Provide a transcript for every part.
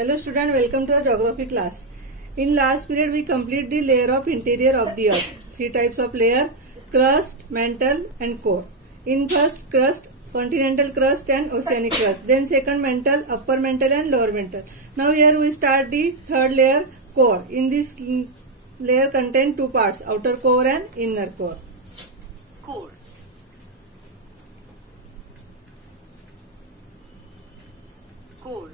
Hello student, welcome to our geography class. In last period we complete the layer of interior of the earth. Three types of layer: crust, mantle and core. In first crust, continental crust and oceanic crust. Then second mantle, upper mantle and lower mantle. Now here we start the third layer, core. In this layer contain two parts, outer core and inner core. Core. Core.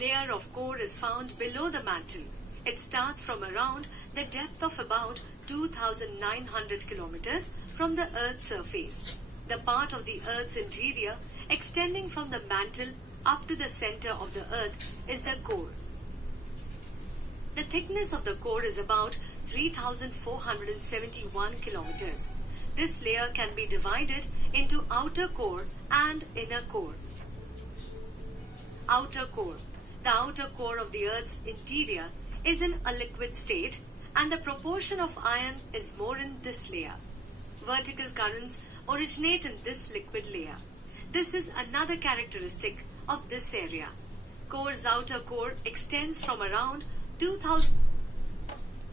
Layer of core is found below the mantle. It starts from around the depth of about 2,900 kilometers from the Earth's surface. The part of the Earth's interior extending from the mantle up to the center of the Earth is the core. The thickness of the core is about 3,471 kilometers. This layer can be divided into outer core and inner core. Outer core. The outer core of the Earth's interior is in a liquid state, and the proportion of iron is more in this layer. Vertical currents originate in this liquid layer. This is another characteristic of this area. Core's outer core extends from around 2,000.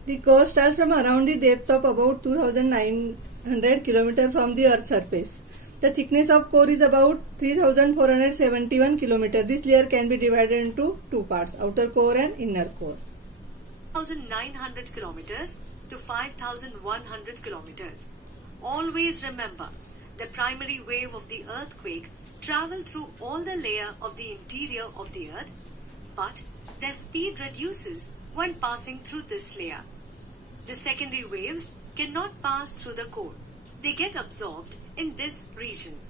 The core starts from around the depth of about 2,900 km from the Earth's surface. The thickness of core is about 3,471 km. This layer can be divided into two parts, outer core and inner core. 1,900 kilometers to 5,100 kilometers. Always remember, the primary wave of the earthquake travel through all the layer of the interior of the Earth, but their speed reduces when passing through this layer. The secondary waves cannot pass through the core. They get absorbed in this region.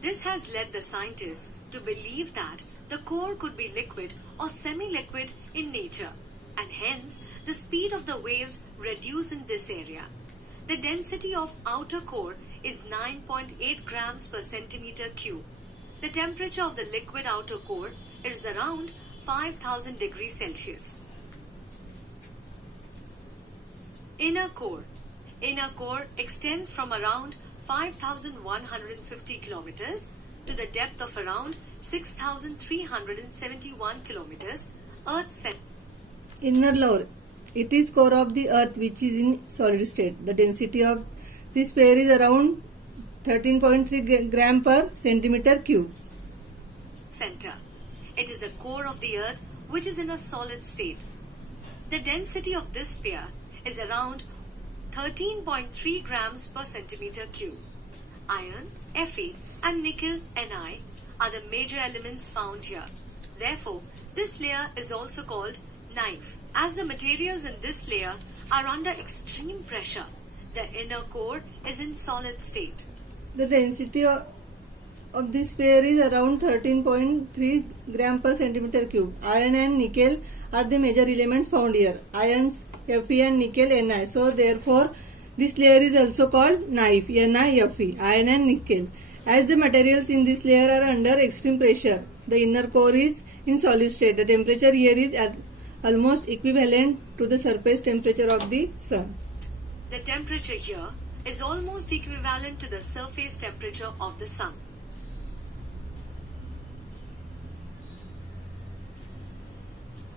This has led the scientists to believe that the core could be liquid or semi-liquid in nature, and hence the speed of the waves reduce in this area. The density of outer core is 9.8 grams per centimeter cube. The temperature of the liquid outer core is around 5,000 degrees Celsius. Inner core. Inner core extends from around 5,150 kilometers to the depth of around 6,371 kilometers. Earth's center. Inner layer. It is core of the Earth which is in solid state. The density of this pair is around 13.3 gram per centimeter cube. Center. It is the core of the Earth which is in a solid state. The density of this pair is around 13.3 grams per centimeter cube. Iron, Fe and nickel, Ni, are the major elements found here. Therefore, this layer is also called knife. As the materials in this layer are under extreme pressure, the inner core is in solid state. The density of this pair is around 13.3 gram per centimeter cube. Iron and nickel are the major elements found here. Ions, Fe and nickel, Ni. So therefore this layer is also called knife, Ni-Fe, iron and nickel. As the materials in this layer are under extreme pressure, the inner core is in solid state. The temperature here is almost equivalent to the surface temperature of the sun. The temperature here is almost equivalent to the surface temperature of the sun.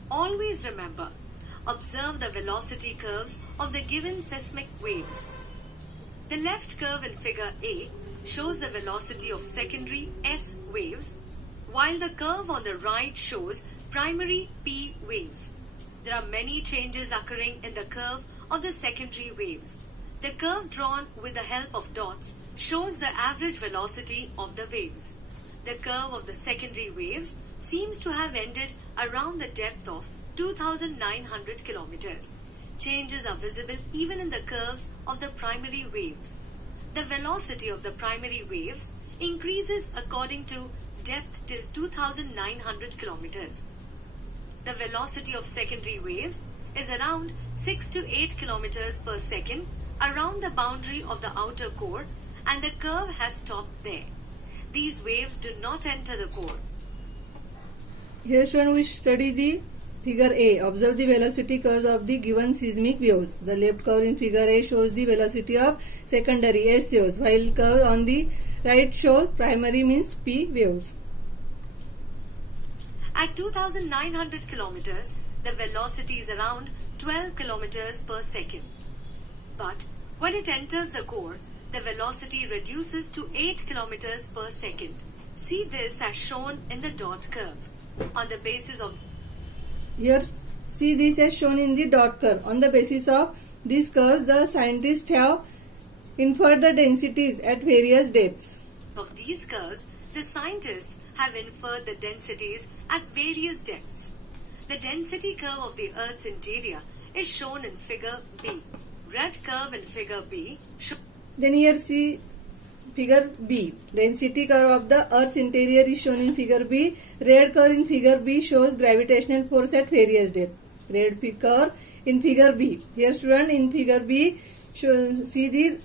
Always remember, observe the velocity curves of the given seismic waves. The left curve in figure A shows the velocity of secondary S waves, while the curve on the right shows primary P waves. There are many changes occurring in the curve of the secondary waves. The curve drawn with the help of dots shows the average velocity of the waves. The curve of the secondary waves seems to have ended around the depth of 2,900 kilometers. Changes are visible even in the curves of the primary waves. The velocity of the primary waves increases according to depth till 2,900 kilometers. The velocity of secondary waves is around 6 to 8 kilometers per second around the boundary of the outer core, and the curve has stopped there. These waves do not enter the core. Here student we study the figure A. Observe the velocity curves of the given seismic waves. The left curve in figure A shows the velocity of secondary S waves, while curve on the right shows primary means P waves. At 2,900 kilometers, the velocity is around 12 kilometers per second. But when it enters the core, the velocity reduces to 8 kilometers per second. See this as shown in the dot curve. On the basis of Here, see this as shown in the dot curve. On the basis of these curves, the scientists have inferred the densities at various depths. Of these curves, the scientists have inferred the densities at various depths. The density curve of the Earth's interior is shown in figure B. Red curve in figure B. Then here see figure B. Density curve of the Earth's interior is shown in figure B. Red curve in figure B shows gravitational force at various depths. Red curve in figure B. Here student, in figure B, see the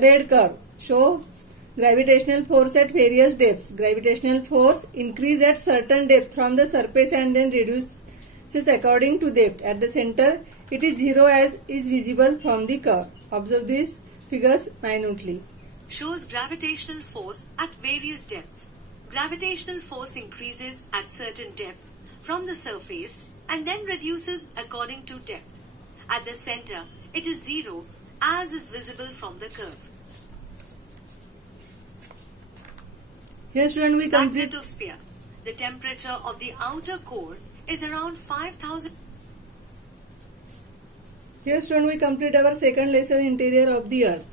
red curve shows gravitational force at various depths. Gravitational force increases at certain depth from the surface and then reduces according to depth. At the center, it is zero as is visible from the curve. Observe these figures minutely. Shows gravitational force at various depths. Gravitational force increases at certain depth from the surface and then reduces according to depth. At the center, it is zero as is visible from the curve. Here student, we complete. Magnetosphere. The temperature of the outer core is around 5,000. Here student, we complete our second lesson, interior of the Earth.